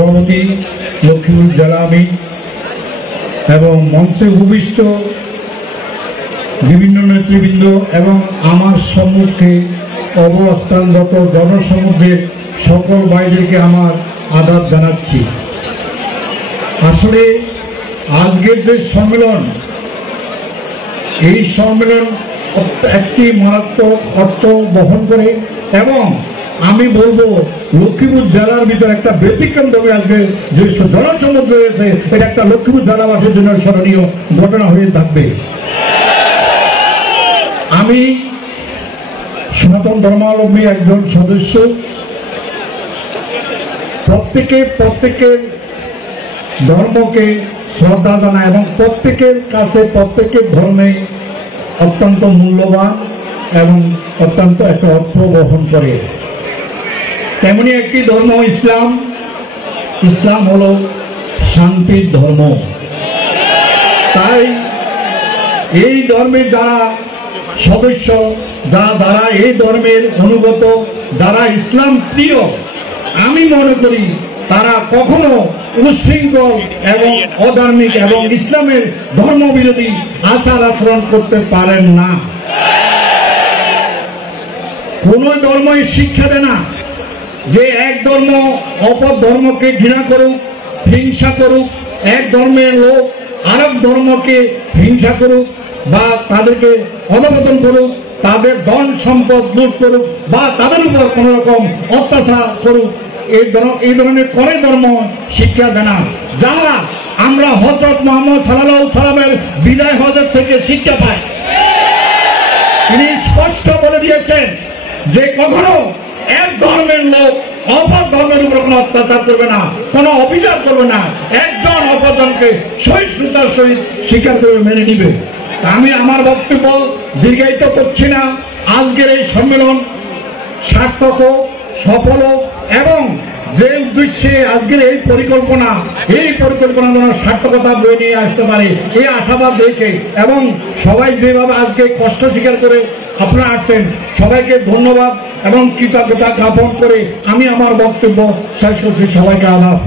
সভাপতি লক্ষ্মীপুর জেলা আমির এবং মঞ্চে উপবিষ্ট বিভিন্ন নেতৃবৃন্দ এবং আমার সম্মুখে অবস্থানরত জনসমুদ্রের সকল ভাইদেরকে আমার আদাব জানাচ্ছি। আসলে আজকের যে সম্মেলন, এই সম্মেলন একটি মারাত্মক অর্থ বহন করে এবং আমি বলবো লক্ষ্মীপুর জেলার ভিতরে একটা ব্যতিক্রমভাবে আজকে যে জনসমুদ্র রয়েছে এটা একটা লক্ষ্মীপুর জেলাবাসীর জন্য স্মরণীয় ঘটনা হয়ে থাকবে। আমি সনাতন ধর্মাবলম্বী একজন সদস্য। প্রত্যেকের ধর্মকে শ্রদ্ধা জানায় এবং প্রত্যেকের কাছে প্রত্যেকের ধর্মে অত্যন্ত মূল্যবান এবং অত্যন্ত একটা অর্থ বহন করে। তেমনি একটি ধর্ম ইসলাম। ইসলাম হলো শান্তির ধর্ম। তাই এই ধর্মের যারা সদস্য, যারা এই ধর্মের অনুগত, যারা ইসলাম প্রিয়, আমি মনে করি তারা কখনো উচ্ছৃঙ্খল এবং অধার্মিক এবং ইসলামের ধর্মবিরোধী আচার আচরণ করতে পারেন না। কোন ধর্মই শিক্ষা দেয় না যে এক ধর্ম অপর ধর্মকে ঘৃণা করুক, হিংসা করুক, এক ধর্মের লোক আরেক ধর্মকে হিংসা করুক বা তাদেরকে অধঃপতন করুক, তাদের ধন সম্পদ লুট করুক বা তাদের উপর কোন রকম অত্যাচার করুক, এই ধরনের করে ধর্ম শিক্ষা দেয় না। যারা আমরা হযরত মুহাম্মদ সাল্লাল্লাহু আলাইহি ওয়াসাল্লামের বিদায় হজের থেকে শিক্ষা পাই, তিনি স্পষ্ট বলে দিয়েছেন যে কখনো এক ধর্মের লোক অপর ধর্মের উপর কোনো অত্যাচার করবে না, কোনো অভিযোগ করবে না, একজন অপরজনকে সহিষ্ণুতার সহিত স্বীকার করে মেনে নিবে। আমি আমার বক্তব্য দীর্ঘায়িত করছি না। আজকের এই সম্মেলন সার্থক, সফল এবং যে উদ্দেশ্যে আজকের এই পরিকল্পনা যেন সার্থকতা বয়ে নিয়ে আসতে পারে এই আশাবাদ রেখে এবং সবাই যেভাবে আজকে কষ্ট স্বীকার করে আপনারা আসছেন, সবাইকে ধন্যবাদ এবং কৃতজ্ঞতা জ্ঞাপন করে আমি আমার বক্তব্য শেষ করছি। সবাইকে আদাব।